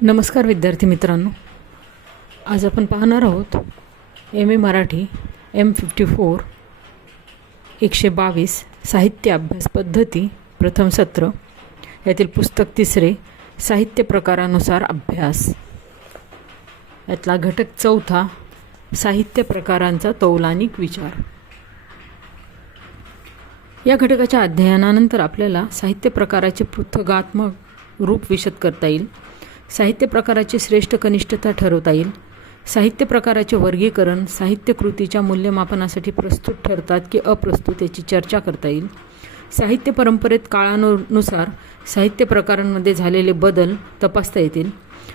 नमस्कार विद्यार्थी मित्रांनो, आज आपण पाहणार आहोत MA मराठी M54 122 साहित्य अभ्यास पद्धती प्रथम सत्र यातील पुस्तक तिसरे साहित्य प्रकारानुसार अभ्यास यातला घटक चौथा साहित्य प्रकारांचा तौलानिक विचार। या घटकाच्या अध्ययनानंतर आपल्याला साहित्य प्रकाराचे पृथगात्मक रूप विशद करता येईल, साहित्य प्रकाराची श्रेष्ठ कनिष्ठता ठरवता येईल, साहित्य प्रकाराचे वर्गीकरण साहित्य कृतीच्या मूल्यमापनासाठी प्रस्तुत ठरतात की अप्रस्तुत याची चर्चा करता येईल, साहित्य परंपरेत काळानुसार साहित्य प्रकारांमध्ये झालेले बदल तपासता येतील,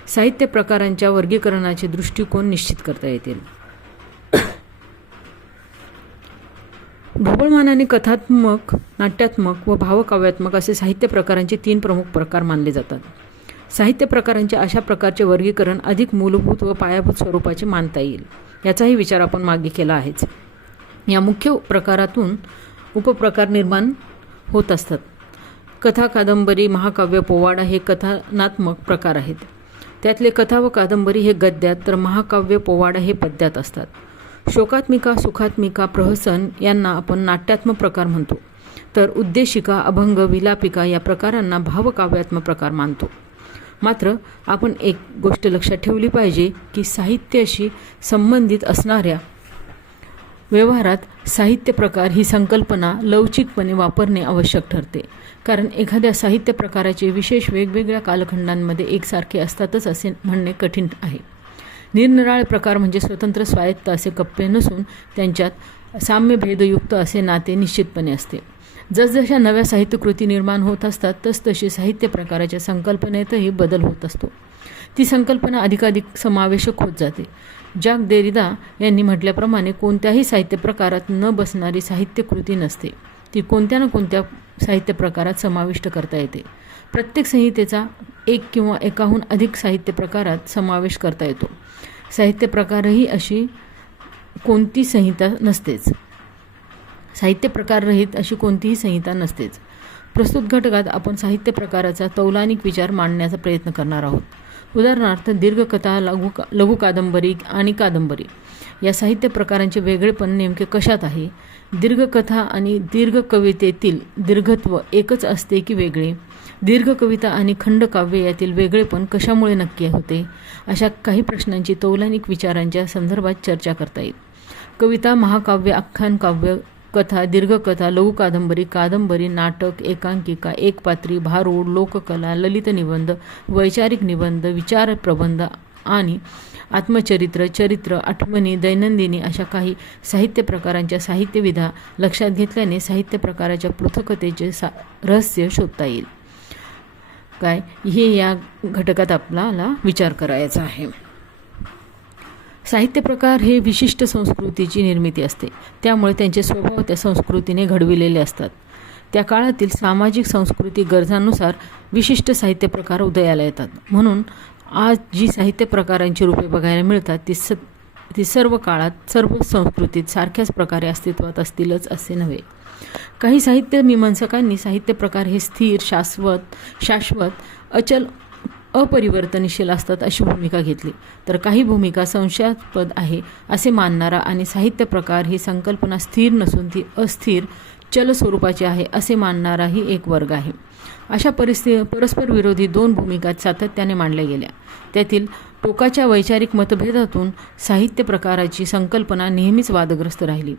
साहित्य प्रकारांच्या वर्गीकरणाचे दृष्टिकोन निश्चित करता येतील। ढोबळमानाने कथात्मक, नाट्यात्मक व भावकाव्यात्मक असे साहित्य प्रकारांचे 3 प्रमुख प्रकार मानले जातात। साहित्य प्रकारांचे अशा प्रकारचे वर्गीकरण अधिक मूलभूत व पायाभूत स्वरूपाचे मानता येईल, याचाही विचार आपण मागे केला आहेच। या मुख्य प्रकारातून उपप्रकार निर्माण होत असतात। कथा, कादंबरी, महाकाव्य, पोवाडा हे कथनात्मक प्रकार आहेत। त्यातले कथा व कादंबरी हे गद्यात तर महाकाव्य, पोवाडा हे पद्यात असतात। शोकात्मिका, सुखात्मिका, प्रहसन यांना आपण नाट्यात्मक प्रकार म्हणतो, तर उद्देशिका, अभंग, विलापिका या प्रकारांना भावकाव्यात्मक प्रकार मानतो। मात्र आपण एक गोष्ट लक्षात ठेवली पाहिजे की साहित्याशी संबंधित असणाऱ्या व्यवहारात साहित्य प्रकार ही संकल्पना लवचिकपणे वापरणे आवश्यक ठरते, कारण एखाद्या साहित्य प्रकाराचे विशेष वेगवेगळ्या कालखंडांमध्ये एकसारखे असतातच असे म्हणणे कठीण आहे। निरनिराळे प्रकार म्हणजे स्वतंत्र स्वायत्त असे कप्पे नसून त्यांच्यात साम्यभेदयुक्त असे नाते निश्चितपणे असते। जसजशा नव्या साहित्यकृती निर्माण होत असतात तसतशी साहित्य प्रकाराच्या संकल्पनेतही बदल होत असतो। ती संकल्पना अधिकाधिक समावेशक होत जाते। जॅक देरिदा यांनी म्हटल्याप्रमाणे कोणत्याही साहित्य प्रकारात न बसणारी साहित्यकृती नसते, ती कोणत्या ना कोणत्या साहित्य प्रकारात समाविष्ट करता येते। प्रत्येक संहितेचा एक किंवा एकाहून अधिक साहित्य प्रकारात समावेश करता येतो। साहित्य प्रकारही अशी कोणती संहिता नसतेच, साहित्य प्रकाररहित अशी कोणतीही संहिता नसतेच। प्रस्तुत घटकात आपण साहित्य प्रकाराचा तौलानिक विचार मांडण्याचा प्रयत्न करणार आहोत। उदाहरणार्थ दीर्घकथा, लघु कादंबरी आणि कादंबरी या साहित्य प्रकारांचे वेगळेपण नेमके कशात आहे? दीर्घकथा आणि दीर्घ कवितेतील दीर्घत्व एकच असते की वेगळे? दीर्घ कविता आणि खंडकाव्य यातील वेगळेपण कशामुळे नक्की होते? अशा काही प्रश्नांची तौलानिक विचारांच्या संदर्भात चर्चा करता येईल। कविता, महाकाव्य, आख्यानकाव्य, कथा, दीर्घकथा, लघु कादंबरी, कादंबरी, नाटक, एकांकिका, एकपात्री, भारूड, लोककला, ललित निबंध, वैचारिक निबंध, विचार प्रबंध आणि आत्मचरित्र, चरित्र, आठवणी, दैनंदिनी अशा काही साहित्य प्रकारांच्या साहित्यविधा लक्षात घेतल्याने साहित्य प्रकाराच्या पृथकतेचे रहस्य शोधता येईल। काय हे या घटकात आपल्याला विचार करायचा आहे। साहित्य प्रकार हे विशिष्ट संस्कृतीची निर्मिती असते, त्यामुळे त्यांचे स्वभाव त्या संस्कृतीने घडविलेले असतात। त्या काळातील सामाजिक सांस्कृतिक गरजांनुसार विशिष्ट साहित्य प्रकार उदयाला येतात। म्हणून आज जी साहित्य प्रकारांची रूपे बघायला मिळतात ती सर्व काळात सर्व संस्कृतीत सारख्याच प्रकारे अस्तित्वात असतीलच असे नव्हे। काही साहित्य मीमांसकांनी साहित्य प्रकार हे स्थिर, शाश्वत, अचल, अपरिवर्तनशील असतात अशी भूमिका घेतली, तर काही भूमिका संशयास्पद आहे असे मानणारा आणि साहित्य प्रकार ही संकल्पना स्थिर नसून ती अस्थिर, चल स्वरूपाची आहे असे मानणाराही एक वर्ग आहे। अशा परस्पर विरोधी 2 भूमिका सातत्याने मांडल्या गेल्या। त्यातील टोकाच्या वैचारिक मतभेदातून साहित्य प्रकाराची संकल्पना नेहमीच वादग्रस्त राहिली।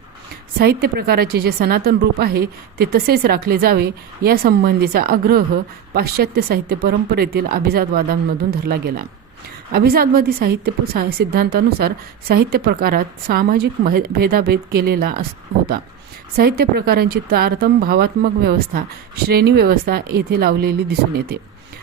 साहित्य प्रकाराचे जे सनातन रूप आहे ते तसेच राखले जावे या संबंधीचा आग्रह पाश्चात्य साहित्य परंपरेतील अभिजातवादांमधून धरला गेला। अभिजातवादी साहित्य सिद्धांतानुसार साहित्य प्रकारात सामाजिक भेदाभेद केलेला होता। साहित्य प्रकारांची तारतम्य भावात्मक व्यवस्था, श्रेणी व्यवस्था येथे लावलेली दिसून येते।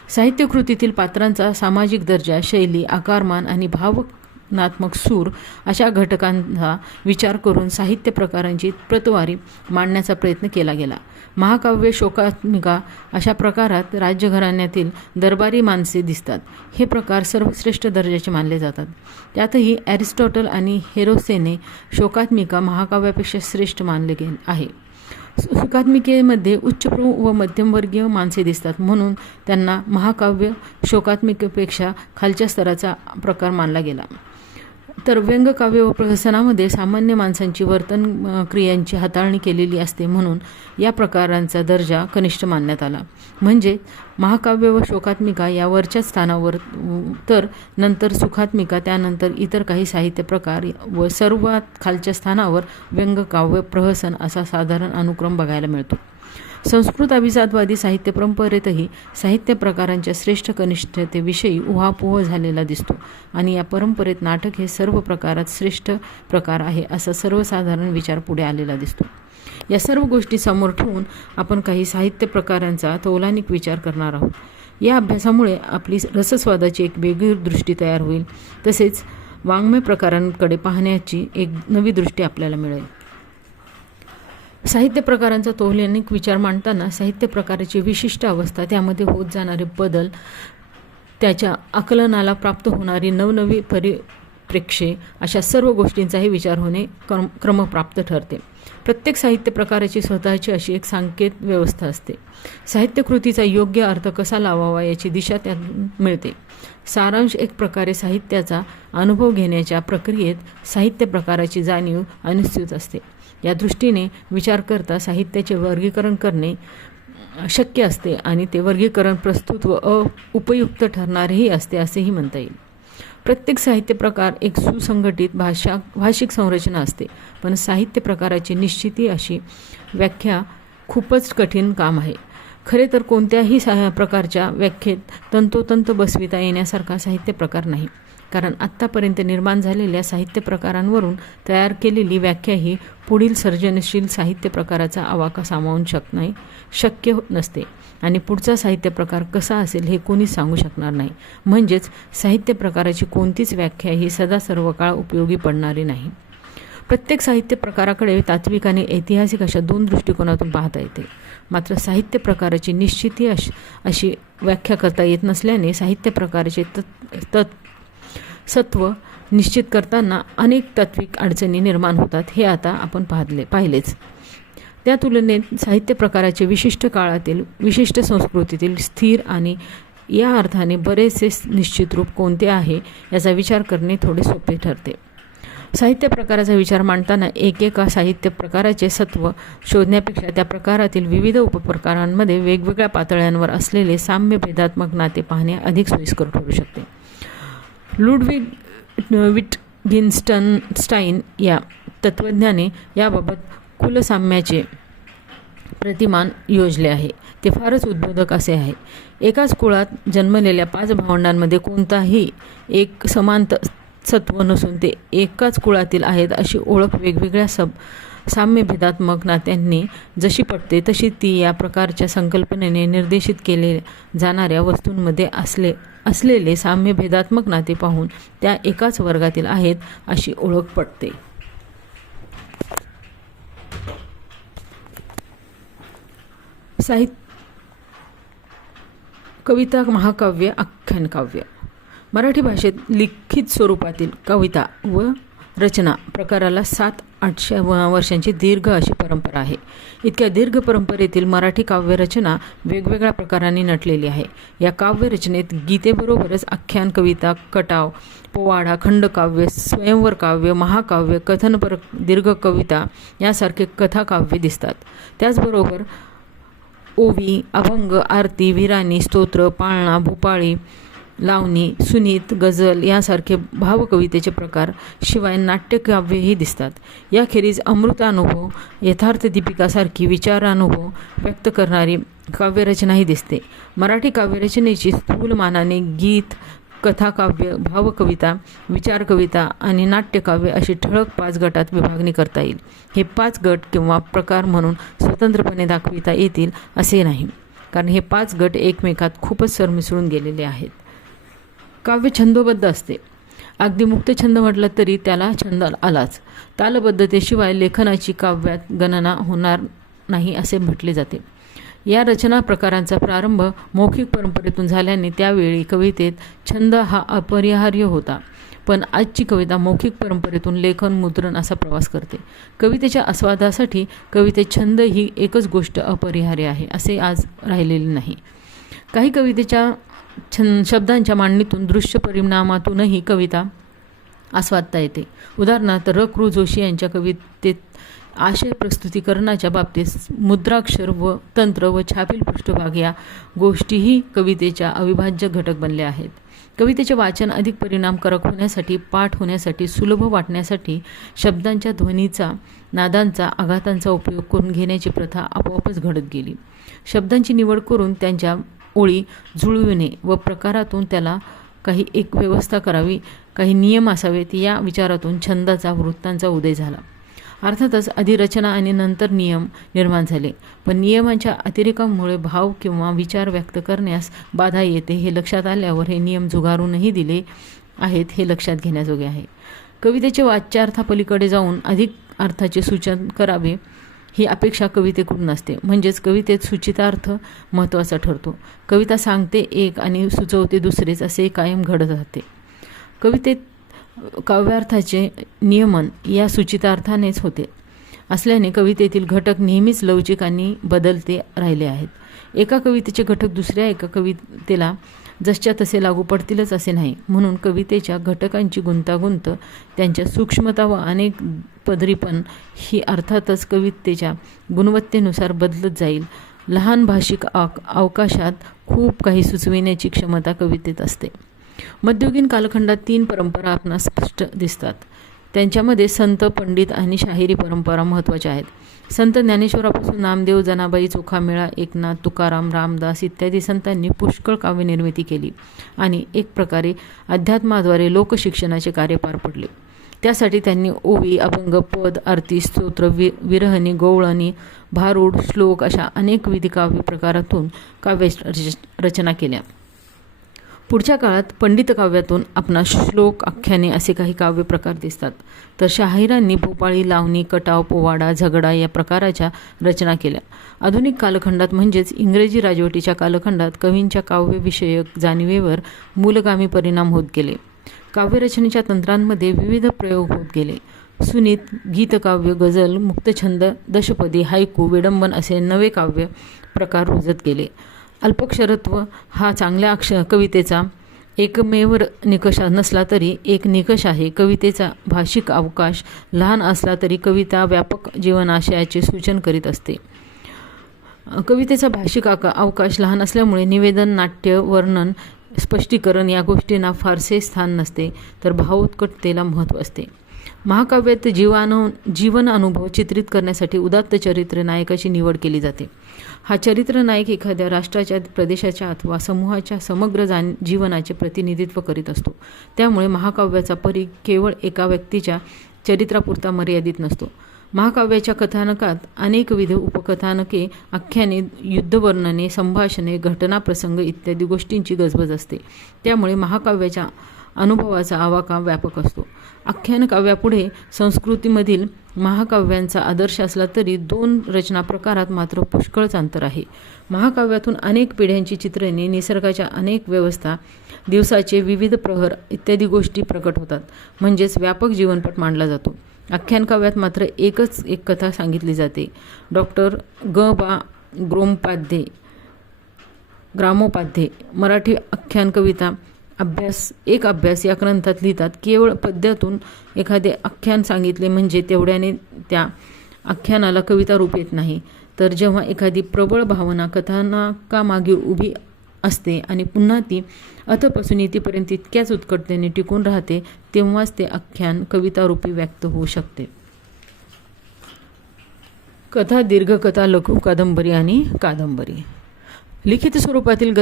साहित्यकृतीतील पात्रांचा सामाजिक दर्जा, शैली, आकारमान आणि भावनात्मक सूर अशा घटकांचा विचार करून साहित्य प्रकारांची प्रतवारी मांडण्याचा प्रयत्न केला गेला। महाकाव्य, शोकात्मिका अशा प्रकारात राज्यघराण्यातील दरबारी माणसे दिसतात। हे प्रकार सर्वश्रेष्ठ दर्जाचे मानले जातात। त्यातही ॲरिस्टॉटल आणि हेरोसेने शोकात्मिका महाकाव्यापेक्षा श्रेष्ठ मानले गेले आहे। सुखात्मिकेमध्ये उच्चभ्रू व मध्यमवर्गीय माणसे दिसतात, म्हणून त्यांना महाकाव्य शोकात्मिकेपेक्षा खालच्या स्तराचा प्रकार मानला गेला. तर व्यंगकाव्य व प्रहसनामध्ये सामान्य माणसांची वर्तन क्रियांची हाताळणी केलेली असते, म्हणून या प्रकारांचा दर्जा कनिष्ठ मानण्यात आला. म्हणजे महाकाव्य व शोकात्मिका या वरच्या स्थानावर, तर नंतर सुखात्मिका, त्यानंतर इतर काही साहित्य प्रकार व सर्वात खालच्या स्थानावर व्यंगकाव्य प्रहसन असा साधारण अनुक्रम बघायला मिळतो. संस्कृत अभिजातवादी साहित्य परंपरेतही साहित्य प्रकारांच्या श्रेष्ठ कनिष्ठतेविषयी उहापोह झालेला दिसतो आणि या परंपरेत नाटक हे सर्व प्रकारात श्रेष्ठ प्रकार आहे असा सर्वसाधारण विचार पुढे आलेला दिसतो. या सर्व गोष्टी समोर ठेवून आपण काही साहित्य प्रकारांचा तौलानिक विचार करणार आहोत. या अभ्यासामुळे आपली रसस्वादाची एक वेगळी दृष्टी तयार होईल, तसेच वाङ्मय प्रकारांकडे पाहण्याची एक नवी दृष्टी आपल्याला मिळेल. साहित्य प्रकारांचा तौलनिक विचार मांडताना साहित्य प्रकाराची विशिष्ट अवस्था, त्यामध्ये होत जाणारे बदल, त्याच्या आकलनाला प्राप्त होणारी नवनवी परिप्रेक्ष्ये अशा सर्व गोष्टींचाही विचार होणे क्रमप्राप्त ठरते. प्रत्येक साहित्य प्रकाराची स्वतःची अशी एक सांकेत व्यवस्था असते. साहित्यकृतीचा योग्य अर्थ कसा लावावा याची दिशा त्यातून मिळते. सारांश एक प्रकारे साहित्याचा अनुभव घेण्याच्या प्रक्रियेत साहित्य प्रकाराची जाणीव अनुस्यूत असते. या दृष्टीने विचार करता साहित्याचे वर्गीकरण करणे शक्य असते आणि ते वर्गीकरण प्रस्तुत व उपयुक्त ठरणारेही असते असेही म्हणता येईल. प्रत्येक साहित्य प्रकार एक सुसंघटित भाषिक संरचना असते, पण साहित्य प्रकाराची निश्चिती अशी व्याख्या खूपच कठीण काम आहे. खरे तर कोणत्याही प्रकारच्या व्याख्येत तंतोतंत बसविता येण्यासारखा साहित्य प्रकार नाही, कारण आत्तापर्यंत निर्माण झालेल्या साहित्य प्रकारांवरून तयार केलेली व्याख्या ही पुढील सर्जनशील साहित्य प्रकाराचा आवाका सामावून शक्य नसते आणि पुढचा साहित्य प्रकार कसा असेल हे कोणीच सांगू शकणार नाही. म्हणजेच साहित्य प्रकाराची कोणतीच व्याख्या ही सदा सर्व काळ उपयोगी पडणारी नाही. प्रत्येक साहित्य प्रकाराकडे तात्विक आणि ऐतिहासिक अशा दोन दृष्टिकोनातून पाहता येते. मात्र साहित्य प्रकाराची निश्चिती अशी व्याख्या करता येत नसल्याने साहित्य प्रकाराचे सत्व निश्चित करताना अनेक तात्विक अडचणी निर्माण होतात, हे आता आपण पाहिलेच. त्या तुलनेत साहित्य प्रकाराचे विशिष्ट काळातील, विशिष्ट संस्कृतीतील स्थिर आणि या अर्थाने बरेचसे निश्चित रूप कोणते आहे याचा विचार करणे थोडे सोपे ठरते. साहित्य प्रकाराचा विचार मांडताना एकेका साहित्य प्रकाराचे सत्व शोधण्यापेक्षा त्या प्रकारातील विविध उपप्रकारांमध्ये वेगवेगळ्या पातळ्यांवर असलेले साम्य भेदात्मक नाते पाहणे अधिक सोयीस्कर ठरू शकते. लुडविग विटगिन्स्टाईन या तत्त्वज्ञाने याबाबत कुलसाम्याचे प्रतिमान योजले आहे. ते फारच उद्बोधक असे आहे. एकाच कुळात जन्मलेल्या 5 भावंडांमध्ये कोणताही एक समान सत्व नसून ते एकाच कुळातील आहेत अशी ओळख वेगवेगळ्या साम्य भेदात्मक नात्यांनी जशी पटते तशी ती या प्रकारच्या संकल्पनेने निर्देशित केले जाणाऱ्या वस्तूंमध्ये असलेले साम्य भेदात्मक नाते पाहून त्या एकाच वर्गातील आहेत अशी ओळख पटते. कविता, महाकाव्य, आख्यानकाव्य. मराठी भाषेत लिखित स्वरूपातील कविता व रचना प्रकाराला 700-800 वर्षांची दीर्घ अशी परंपरा आहे. इतक्या दीर्घ परंपरेतील मराठी काव्यरचना वेगवेगळ्या प्रकारांनी नटलेली आहे. या काव्यरचनेत गीतेबरोबरच आख्यान, कविता, कटाव, पोवाडा, खंडकाव्य, स्वयंवर काव्य, महाकाव्य, कथनपर दीर्घ कविता यासारखे कथाकाव्य दिसतात. त्याचबरोबर ओवी, अभंग, आरती, विराणी, स्तोत्र, पाळणा, भूपाळी, लावणी, सुनीत, गझल यासारखे भावकवितेचे प्रकार, शिवाय नाट्यकाव्यही दिसतात. याखेरीज अमृतानुभव, यथार्थ दीपिकासारखी विचारानुभव व्यक्त करणारी काव्यरचनाही दिसते. मराठी काव्यरचनेची स्थूलमानाने गीत, कथाकाव्य, भावकविता, विचारकविता आणि नाट्यकाव्य अशी ठळक 5 गटात विभागणी करता येईल. हे 5 गट किंवा प्रकार म्हणून स्वतंत्रपणे दाखविता येतील असे नाही, कारण हे 5 गट एकमेकात खूपच सरमिसळून गेलेले आहेत. काव्य छंदोबद्ध असते. अगदी मुक्त छंद म्हटलं तरी त्याला छंद आलाच. तालबद्धतेशिवाय लेखनाची काव्यात गणना होणार नाही असे म्हटले जाते. या रचना प्रकारांचा प्रारंभ मौखिक परंपरेतून झाल्याने त्यावेळी कवितेत छंद हा अपरिहार्य होता. पण आजची कविता मौखिक परंपरेतून लेखन मुद्रण असा प्रवास करते. कवितेच्या आस्वादासाठी कवितेत छंद ही एकच गोष्ट अपरिहार्य आहे असे आज राहिलेले नाही. काही कवितेच्या शब्दांच्या मांडणीतून दृश्य परिणामातूनही कविता आस्वादता येते. उदाहरणार्थ र.कृ. जोशी यांच्या कवितेत आशय प्रस्तुतीकरणाच्या बाबतीत मुद्राक्षर व तंत्र व छापील पृष्ठभाग या गोष्टीही कवितेच्या अविभाज्य घटक बनल्या आहेत. कवितेचे वाचन अधिक परिणामकारक होण्यासाठी, पाठ होण्यासाठी, सुलभ वाटण्यासाठी शब्दांच्या ध्वनीचा, नादांचा, आघातांचा उपयोग करून घेण्याची प्रथा आपोआपच घडत गेली. शब्दांची निवड करून त्यांच्या ओळी जुळविणे व प्रकारातून त्याला काही एक व्यवस्था करावी, काही नियम असावेत या विचारातून छंदाचा, वृत्तांचा उदय झाला. अर्थातच आधी रचना आणि नंतर नियम निर्माण झाले, पण नियमांच्या अतिरेकामुळे भाव किंवा विचार व्यक्त करण्यास बाधा येते हे लक्षात आल्यावर हे नियम झुगारूनही दिले आहेत हे लक्षात घेण्याजोगे आहे. कवितेचे वाच्यार्थापलीकडे जाऊन अधिक अर्थाचे सूचन करावे ही अपेक्षा कवितेकडून असते. म्हणजेच कवितेत सूचितार्थ महत्त्वाचा ठरतो. कविता सांगते एक आणि सुचवते दुसरेच असे कायम घडत राहते. कवितेत काव्यार्थाचे नियमन या सूचितार्थानेच होते असल्याने कवितेतील घटक नेहमीच लवचिक आणि बदलते राहिले आहेत. एका कवितेचे घटक दुसऱ्या एका कवितेला जसच्या तसे लागू पडतीलच असे नाही. म्हणून कवितेच्या घटकांची गुंतागुंत, त्यांच्या सूक्ष्मता व अनेक पदरीपण ही अर्थातच कवितेच्या गुणवत्तेनुसार बदलत जाईल. लहान भाषिक अवकाशात खूप काही सुचविण्याची क्षमता कवितेत असते. मध्ययुगीन कालखंडात 3 परंपरा आपणास स्पष्ट दिसतात. त्यांच्यामध्ये संत, पंडित आणि शाहिरी परंपरा महत्त्वाच्या आहेत. संत ज्ञानेश्वरापासून नामदेव, जनाबाई, चोखामेळा, एकनाथ, तुकाराम, रामदास इत्यादी संतांनी पुष्कळ काव्यनिर्मिती केली आणि एक प्रकारे अध्यात्माद्वारे लोकशिक्षणाचे कार्य पार पडले. त्यासाठी त्यांनी ओवी, अभंग, पद, आरती, स्तोत्र, विरहणी, गवळणी, भारूड, श्लोक अशा अनेकविध काव्य प्रकारातून काव्य रचना केल्या. पुढच्या काळात पंडित काव्यातून आपणास श्लोक, आख्याने असे काही काव्य प्रकार दिसतात. तर शाहिरांनी भोपाळी, लावणी, कटाव, पोवाडा, झगडा या प्रकाराच्या रचना केल्या. आधुनिक कालखंडात म्हणजेच इंग्रजी राजवटीच्या कालखंडात कवींच्या काव्यविषयक जाणीवेवर मूलगामी परिणाम होत गेले. काव्यरचनेच्या तंत्रांमध्ये विविध प्रयोग होत गेले. सुनीत, गीतकाव्य, गझल, मुक्तछंद, दशपदी, हायकू, विडंबन असे नवे काव्य प्रकार रुजत गेले. अल्पक्षरत्व हा चांगल्या कवितेचा एकमेव निकष नसला तरी एक निकष आहे. कवितेचा भाषिक अवकाश लहान असला तरी कविता व्यापक जीवनाशयाचे सूचन करीत असते. कवितेचा भाषिक अवकाश लहान असल्यामुळे निवेदन, नाट्य, वर्णन, स्पष्टीकरण या गोष्टींना फारसे स्थान नसते, तर भावोत्कटतेला महत्त्व असते. महाकाव्यात जीवन अनुभव चित्रित करण्यासाठी उदात्त चरित्र नायकाची निवड केली जाते. हा चरित्र नायक एखाद्या राष्ट्राच्या, प्रदेशाच्या अथवा समूहाच्या समग्र जीवनाचे प्रतिनिधित्व करीत असतो. त्यामुळे महाकाव्याचा परी केवळ एका व्यक्तीच्या चरित्रापुरता मर्यादित नसतो. महाकाव्याच्या कथानकात अनेकविध उपकथानके, आख्याने, युद्धवर्णने, संभाषणे, घटनाप्रसंग इत्यादी गोष्टींची गजबज असते. त्यामुळे महाकाव्याच्या अनुभवाचा आवाका व्यापक असतो. आख्यान काव्यापुढे संस्कृतीमधील महाकाव्यांचा आदर्श असला तरी 2 रचना प्रकारात मात्र पुष्कळच अंतर आहे. महाकाव्यातून अनेक पिढ्यांची चित्रणे, निसर्गाच्या अनेक व्यवस्था, दिवसाचे विविध प्रहर इत्यादी गोष्टी प्रकट होतात. म्हणजेच व्यापक जीवनपट मांडला जातो. आख्यान काव्यात मात्र एकच एक कथा सांगितली जाते. डॉक्टर ग.बा. ग्रामोपाध्ये मराठी आख्यान कविता अभ्यास या ग्रंथात लिहितात. केवळ पद्यातून एखादे आख्यान सांगितले म्हणजे तेवढ्याने त्या आख्यानाला कविता रूप येत नाही. तर जेव्हा एखादी प्रबळ भावना कथानकामागे उभी असते आणि पुन्हा ती अथपासून इथेपर्यंत तितक्याच उत्कटतेने टिकून राहते, तेव्हाच ते आख्यान कवितारूपी व्यक्त होऊ शकते. कथा, दीर्घकथा, लघु कादंबरी आणि कादंबरी. लिखित स्वरूपातील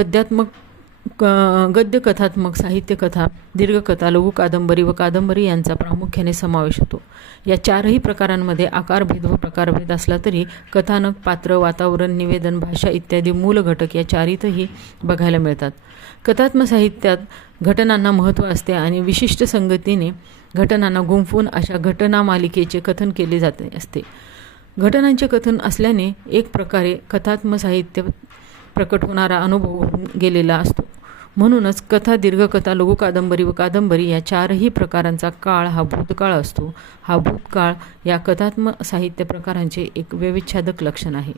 गद्य कथात्मक साहित्यकथा, दीर्घकथा, लघु कादंबरी व कादंबरी यांचा प्रामुख्याने समावेश होतो. या 4ही प्रकारांमध्ये आकारभेद व प्रकारभेद असला तरी कथानक, पात्र, वातावरण, निवेदन, भाषा इत्यादी मूल घटक या 4हीतही बघायला मिळतात. कथात्मक साहित्यात घटनांना महत्त्व असते आणि विशिष्ट संगतीने घटनांना गुंफून अशा घटनामालिकेचे कथन केले जाते असते. घटनांचे कथन असल्याने एक प्रकारे कथात्मक साहित्य प्रकट होणारा अनुभव होऊन गेलेला असतो. म्हणूनच कथा, दीर्घकथा, लघुकादंबरी व कादंबरी या चारही प्रकारांचा काळ हा भूतकाळ असतो. हा भूतकाळ या कथात्मक साहित्य प्रकारांचे एक व्यविच्छेदक लक्षण आहे.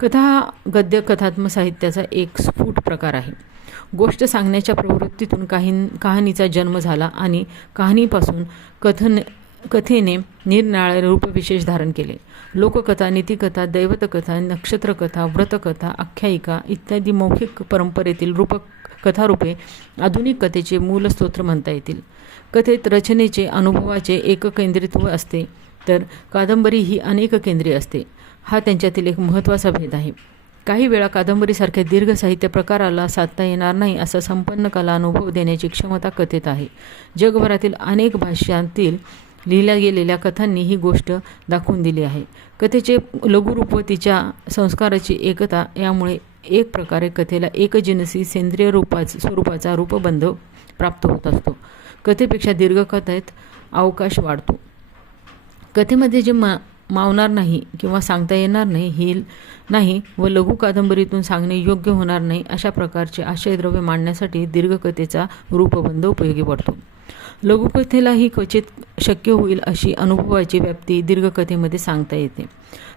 कथा हा गद्य कथात्मक साहित्याचा एक स्फुट प्रकार आहे. गोष्ट सांगण्याच्या प्रवृत्तीतून कहाणीचा जन्म झाला आणि कहाणीपासून कथेने निरनिराळे रूपविशेष धारण केले. लोककथा, नीतिकथा, दैवतकथा, नक्षत्रकथा, व्रतकथा, आख्यायिका इत्यादी मौखिक परंपरेतील कथारूपे आधुनिक कथेचे मूलस्तोत्र म्हणता येतील. कथेत रचनेचे, अनुभवाचे एककेंद्रित्व असते, तर कादंबरी ही अनेक केंद्रीय असते. हा त्यांच्यातील एक महत्त्वाचा भेद आहे. काही वेळा कादंबरीसारख्या दीर्घ साहित्य प्रकाराला साधता येणार नाही असा संपन्न कला अनुभव देण्याची क्षमता कथेत आहे. जगभरातील अनेक भाषांतील लिहिल्या गेलेल्या कथांनी ही गोष्ट दाखवून दिली आहे. कथेचे लघुरूप व तिच्या संस्काराची एकता यामुळे एक प्रकारे कथेला एकजिनसी सेंद्रिय स्वरूपाचा रूपबंध प्राप्त होत असतो. कथेपेक्षा दीर्घकथेत अवकाश वाढतो. कथेमध्ये जे मावणार नाही किंवा सांगता येणार नाही व लघु कादंबरीतून सांगणे योग्य होणार नाही अशा प्रकारचे आशयद्रव्य मांडण्यासाठी दीर्घकथेचा रूपबंध उपयोगी पडतो. लघुकथेलाही क्वचित शक्य होईल अशी अनुभवाची व्याप्ती दीर्घकथेमध्ये सांगता येते.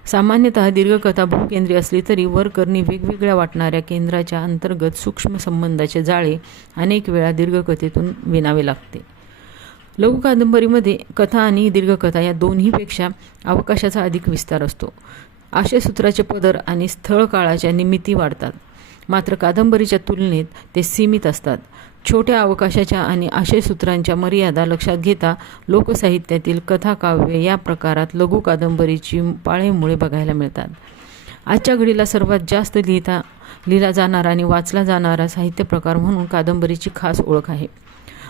सामान्यतः दीर्घकथा भूकेंद्रीय असली तरी वरकरणी वेगवेगळ्या वाटणाऱ्या केंद्राच्या अंतर्गत सूक्ष्म संबंधाचे जाळे अनेक वेळा दीर्घकथेतून विणावे लागते. लघुकादंबरीमध्ये कथा आणि दीर्घकथा या दोन्हीपेक्षा अवकाशाचा अधिक विस्तार असतो. आशयसूत्राचे पदर आणि स्थळ काळाच्या निमित्ती वाढतात. मात्र कादंबरीच्या तुलनेत ते सीमित असतात. छोट्या अवकाशाच्या आणि आशयसूत्रांच्या मर्यादा लक्षात घेता लोकसाहित्यातील कथाकाव्य या प्रकारात लघु कादंबरीची पाळेमुळे बघायला मिळतात. आजच्या घडीला सर्वात जास्त लिहिला जाणारा आणि वाचला जाणारा साहित्य प्रकार म्हणून कादंबरीची खास ओळख आहे.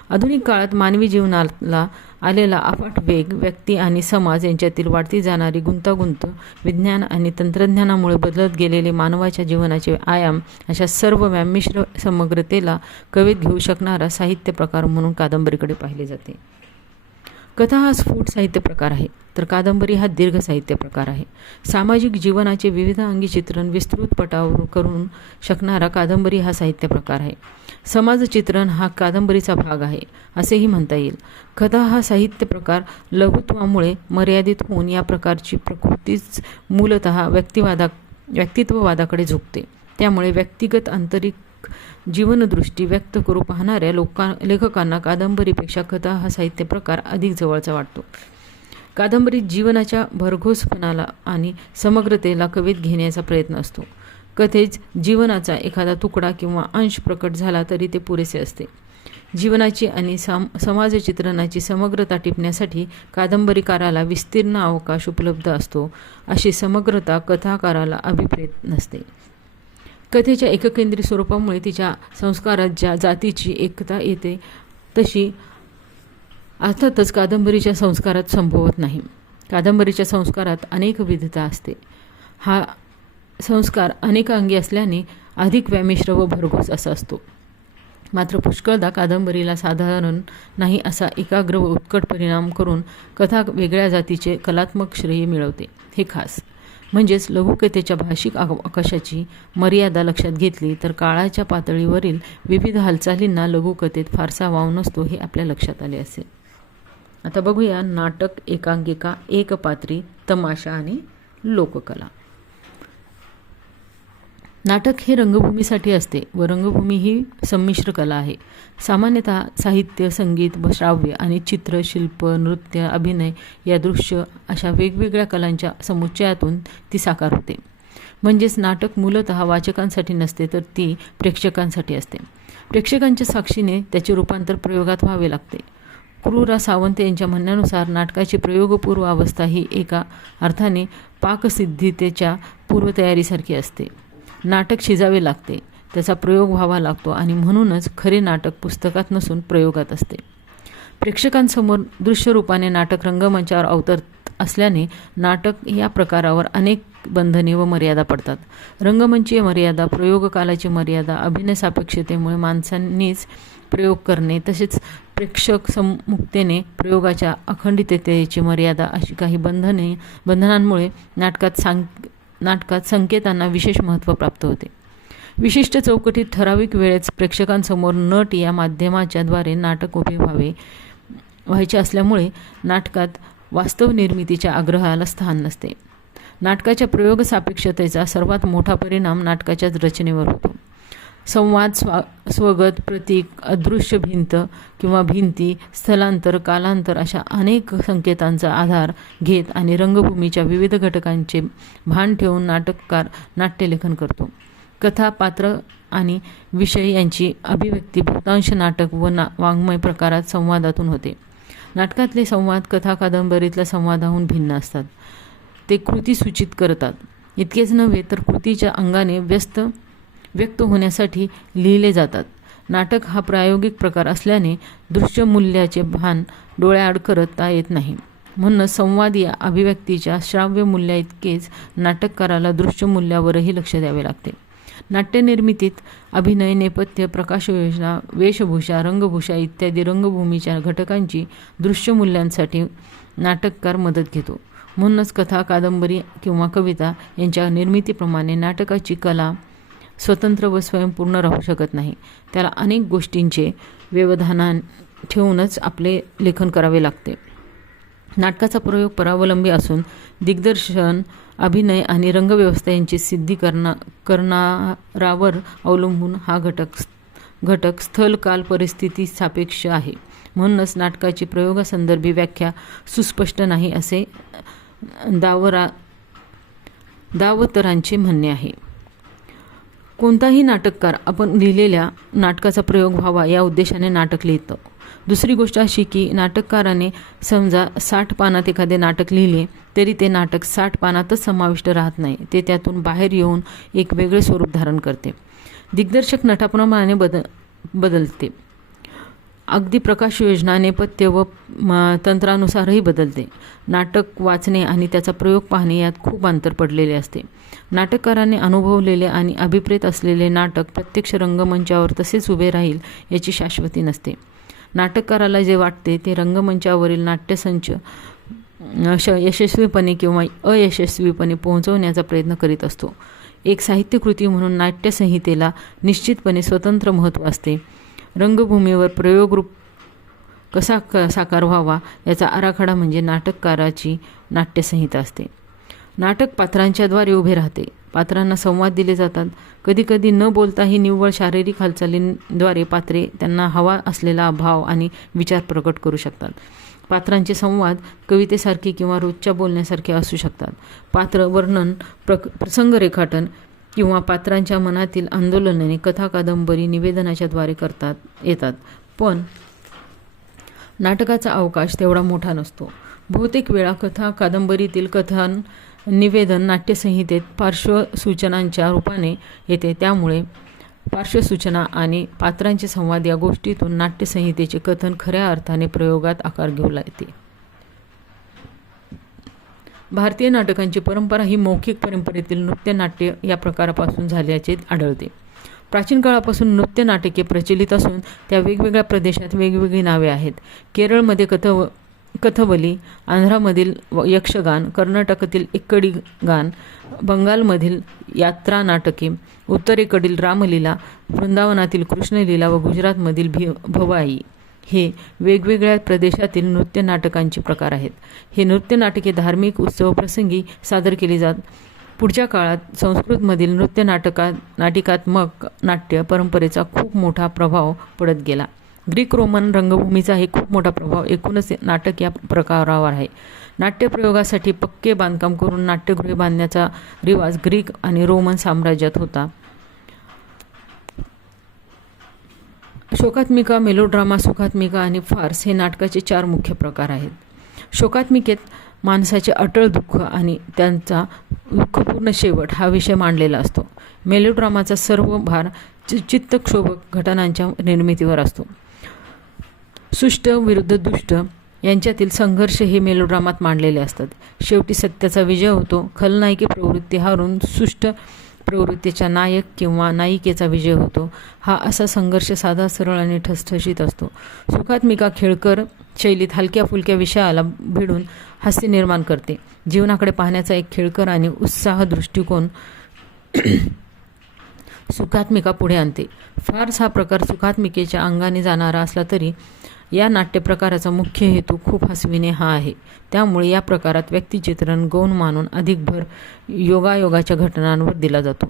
आधुनिक काळात मानवी जीवनाला आलेला अफाट वेग, व्यक्ती आणि समाज यांच्यातील वाढती जाणारी गुंतागुंत, विज्ञान आणि तंत्रज्ञानामुळे बदलत गेलेले मानवाच्या जीवनाचे आयाम अशा सर्व व्यामिश्र समग्रतेला कवेत घेऊ शकणारा साहित्य प्रकार म्हणून कादंबरीकडे पाहिले जाते. कथा हा स्फुट साहित्य प्रकार आहे, तर कादंबरी हा दीर्घ साहित्य प्रकार आहे. सामाजिक जीवनाचे विविध अंगी चित्रण विस्तृत पटावर करून शकणारा कादंबरी हा साहित्य प्रकार आहे. समाजचित्रण हा कादंबरीचा भाग आहे असेही म्हणता येईल. कथा हा साहित्य प्रकार लघुत्वामुळे मर्यादित होऊन या प्रकारची प्रकृतीच मूलतः व्यक्तित्ववादाकडे झुकते. त्यामुळे व्यक्तिगत आंतरिक जीवनदृष्टी व्यक्त करू पाहणाऱ्या लेखकांना कादंबरीपेक्षा कथा हा साहित्य प्रकार अधिक जवळचा वाटतो. कादंबरीत जीवनाच्या भरघोसपणाला आणि समग्रतेला कवेत घेण्याचा प्रयत्न असतो. कथेत जीवनाचा एखादा तुकडा किंवा अंश प्रकट झाला तरी ते पुरेसे असते. जीवनाची आणि समाजचित्रणाची समग्रता टिपण्यासाठी कादंबरीकाराला विस्तीर्ण अवकाश उपलब्ध असतो. अशी समग्रता कथाकाराला अभिप्रेत नसते. कथेच्या एककेंद्री स्वरूपामुळे तिच्या संस्कारात ज्या जातीची एकता येते तशी अर्थातच कादंबरीच्या संस्कारात संभवत नाही. कादंबरीच्या संस्कारात अनेक विविधता असते. हा संस्कार अनेकांगी असल्याने अधिक व्यामिश्र व भरघोस असा असतो. मात्र पुष्कळदा कादंबरीला साधारण नाही असा एकाग्र व उत्कट परिणाम करून कथा वेगळ्या जातीचे कलात्मक श्रेय मिळवते. हे खास म्हणजेच लघुकथेच्या भाषिक अवकाशाची मर्यादा लक्षात घेतली तर काळाच्या पातळीवरील विविध हालचालींना लघुकथेत फारसा वाव नसतो हे आपल्या लक्षात आले असेल. आता बघूया नाटक, एकांकिका, एकपात्री, तमाशा आणि लोककला. नाटक हे रंगभूमीसाठी असते व रंगभूमी ही संमिश्र कला आहे. सामान्यतः साहित्य, संगीत, श्राव्य आणि चित्र, शिल्प, नृत्य, अभिनय या दृश्य अशा वेगवेगळ्या कलांच्या समुच्चयातून ती साकार होते. म्हणजेच नाटक मूलतः वाचकांसाठी नसते तर ती प्रेक्षकांसाठी असते. प्रेक्षकांच्या साक्षीने त्याचे रूपांतर प्रयोगात व्हावे लागते. क्रूरा सावंत यांच्या म्हणण्यानुसार नाटकाची प्रयोगपूर्व अवस्था ही एका अर्थाने पाकसिद्धीतेच्या पूर्वतयारीसारखी असते. नाटक शिजावे लागते, त्याचा प्रयोग व्हावा लागतो आणि म्हणूनच खरे नाटक पुस्तकात नसून प्रयोगात असते. प्रेक्षकांसमोर दृश्यरूपाने नाटक रंगमंचावर अवतरत असल्याने नाटक या प्रकारावर अनेक बंधने व मर्यादा पडतात. रंगमंचीय मर्यादा, प्रयोगकालाची मर्यादा, अभिनय सापेक्षतेमुळे माणसांनीच प्रयोग करणे तसेच प्रेक्षक सम्मुखतेने प्रयोगाच्या अखंडिततेची मर्यादा अशी काही बंधनांमुळे नाटकात संकेतांना विशेष महत्त्व प्राप्त होते. विशिष्ट चौकटीत ठराविक वेळेत प्रेक्षकांसमोर नट या माध्यमाच्या द्वारे नाटक उभे व्हायचे असल्यामुळे नाटकात वास्तव निर्मितीच्या आग्रहाला स्थान नसते. नाटकाच्या प्रयोग सापेक्षतेचा सर्वात मोठा परिणाम नाटकाच्याच रचनेवर होतो. संवाद, स्वगत, प्रतीक, अदृश्य भिंत किंवा भिंती, स्थलांतर, कालांतर अशा अनेक संकेतांचा आधार घेत आणि रंगभूमीच्या विविध घटकांचे भान ठेवून नाटककार नाट्यलेखन करतो. कथा, पात्र आणि विषय यांची अभिव्यक्ती बहुतांश नाटक व वाङ्मय प्रकारात संवादातून होते. नाटकातले संवाद कथा कादंबरीतल्या संवादाहून भिन्न असतात. ते कृती सूचित करतात. इतकेच नव्हे तर कृतीच्या अंगाने व्यक्त होण्यासाठी लिहिले जातात. नाटक हा प्रायोगिक प्रकार असल्याने दृश्य मूल्याचे भान डोळ्याआड करता येत नाही. म्हणूनच संवाद या अभिव्यक्तीच्या श्राव्य मूल्याइतकेच नाटककाराला दृश्य मूल्यावरही लक्ष द्यावे लागते. नाट्यनिर्मितीत अभिनय, नेपथ्य, प्रकाशयोजना, वेशभूषा, रंगभूषा इत्यादी रंगभूमीच्या घटकांची दृश्य मूल्यांसाठी नाटककार मदत घेतो. म्हणूनच कथा, कादंबरी किंवा कविता यांच्या निर्मितीप्रमाणे नाटकाची कला स्वतंत्र व स्वयंपूर्ण राहू शकत नाही. त्याला अनेक गोष्टींचे व्यवधान ठेवूनच आपले लेखन करावे लागते. नाटकाचा प्रयोग परावलंबी असून दिग्दर्शन, अभिनय आणि रंगव्यवस्था यांची सिद्धी करणारावर अवलंबून हा घटक स्थल, काल, परिस्थिती सापेक्ष आहे. म्हणूनच नाटकाची प्रयोगासंदर्भी व्याख्या सुस्पष्ट नाही असे दावतरांचे म्हणणे आहे. कोणताही नाटककार आपण लिहिलेल्या नाटकाचा प्रयोग व्हावा या उद्देशाने नाटक लिहितो. दुसरी गोष्ट अशी की नाटककाराने समजा 60 पानात एखादे नाटक लिहिले तरी ते नाटक 60 पानातच समाविष्ट राहत नाही. ते त्यातून बाहेर येऊन एक वेगळे स्वरूप धारण करते. दिग्दर्शक नटाप्रमाणे बदलते. अगदी प्रकाशयोजना, नेपथ्य व तंत्रानुसारही बदलते. नाटक वाचणे आणि त्याचा प्रयोग पाहणे यात खूप अंतर पडलेले असते. नाटककाराने अनुभवलेले आणि अभिप्रेत असलेले नाटक प्रत्यक्ष रंगमंचावर तसेच उभे राहील याची शाश्वती नसते. नाटककाराला जे वाटते ते रंगमंचावरील नाट्यसंच यशस्वीपणे किंवा अयशस्वीपणे पोहोचवण्याचा प्रयत्न करीत असतो. एक साहित्यकृती म्हणून नाट्यसंहितेला निश्चितपणे स्वतंत्र महत्त्व असते. रंगभूमीवर प्रयोगरूप कसा साकार व्हावा याचा आराखडा म्हणजे नाटककाराची नाट्यसंहिता असते. नाटक पात्रांच्याद्वारे उभे राहते. पात्रांना संवाद दिले जातात. कधीकधी न बोलताही निव्वळ शारीरिक हालचालींद्वारे पात्रे त्यांना हवा असलेला भाव आणि विचार प्रकट करू शकतात. पात्रांचे संवाद कवितेसारखे किंवा रोजच्या बोलण्यासारखे असू शकतात. पात्र वर्णन, प्रसंग रेखाटन किंवा पात्रांच्या मनातील आंदोलनाने कथा, कादंबरी निवेदनाच्या द्वारे करतात येतात. पण नाटकाचा अवकाश तेवढा मोठा नसतो. बहुतेक वेळा कथा, कादंबरीतील कथन, निवेदन नाट्यसंहितेत पार्श्वसूचनांच्या रूपाने येते. त्यामुळे पार्श्वसूचना आणि पात्रांचे संवाद या गोष्टीतून नाट्यसंहितेचे कथन खऱ्या अर्थाने प्रयोगात आकार घेऊ लागते. भारतीय नाटकांची परंपरा ही मौखिक परंपरेतील नृत्यनाट्य या प्रकारापासून झाल्याचे आढळते. प्राचीन काळापासून नृत्य नाटके प्रचलित असून त्या वेगवेगळ्या प्रदेशात वेगवेगळी नावे आहेत. केरळमध्ये कथवली, आंध्रामधील यक्षगान, कर्नाटकातील एक्कडी गान, बंगालमधील यात्रा नाटके, उत्तरेकडील रामलीला, वृंदावनातील कृष्णलीला व गुजरातमधील भवाई हे वेगवेगळ्या प्रदेशातील नृत्य नाटकांचे प्रकार आहेत. हे नृत्य नाटके धार्मिक उत्सव प्रसंगी सादर केली जातात. पुढच्या काळात संस्कृतमधील नृत्य नाटिकात्मक नाट्य परंपरेचा खूप मोठा प्रभाव पडत गेला. ग्रीक रोमन रंगभूमीचाही खूप मोठा प्रभाव एकूणच नाटक या प्रकारावर आहे. नाट्यप्रयोगासाठी पक्के बांधकाम करून नाट्यगृहे बांधण्याचा रिवाज ग्रीक आणि रोमन साम्राज्यात होता. शोकात्मिका, मेलोड्रामा, सुखात्मिका आणि फार्स हे नाटकाचे 4 मुख्य प्रकार आहेत. शोकात्मिकेत माणसाचे अटळ दुःख आणि त्यांचा दुःखपूर्ण शेवट हा विषय मांडलेला असतो. मेलोड्रामाचा सर्व भार चित्तक्षोभक घटनांच्या निर्मितीवर असतो. सुष्ट विरुद्ध दुष्ट यांच्यातील संघर्ष हे मेलोड्रामात मांडलेले असतात. शेवटी सत्याचा विजय होतो. खलनायकी प्रवृत्ती हारून सुष्ट प्रवृत्तीच्या नायक किंवा नायिकेचा विजय होतो. हा असा संघर्ष साधा, सरळ आणि ठसठशीत असतो. सुखात्मिका खेळकर शैलीत हलक्या फुलक्या विषयाला भिडून हास्य निर्माण करते. जीवनाकडे पाहण्याचा एक खेळकर आणि उत्साह दृष्टिकोन सुखात्मिका पुढे आणते. फार्स हा प्रकार सुखात्मिकेच्या अंगाने जाणारा असला तरी या नाट्यप्रकाराचा मुख्य हेतू खूप हसविणे हा आहे. त्यामुळे या प्रकारात व्यक्तिचित्रण गौण मानून अधिक भर योगायोगाच्या घटनांवर दिला जातो.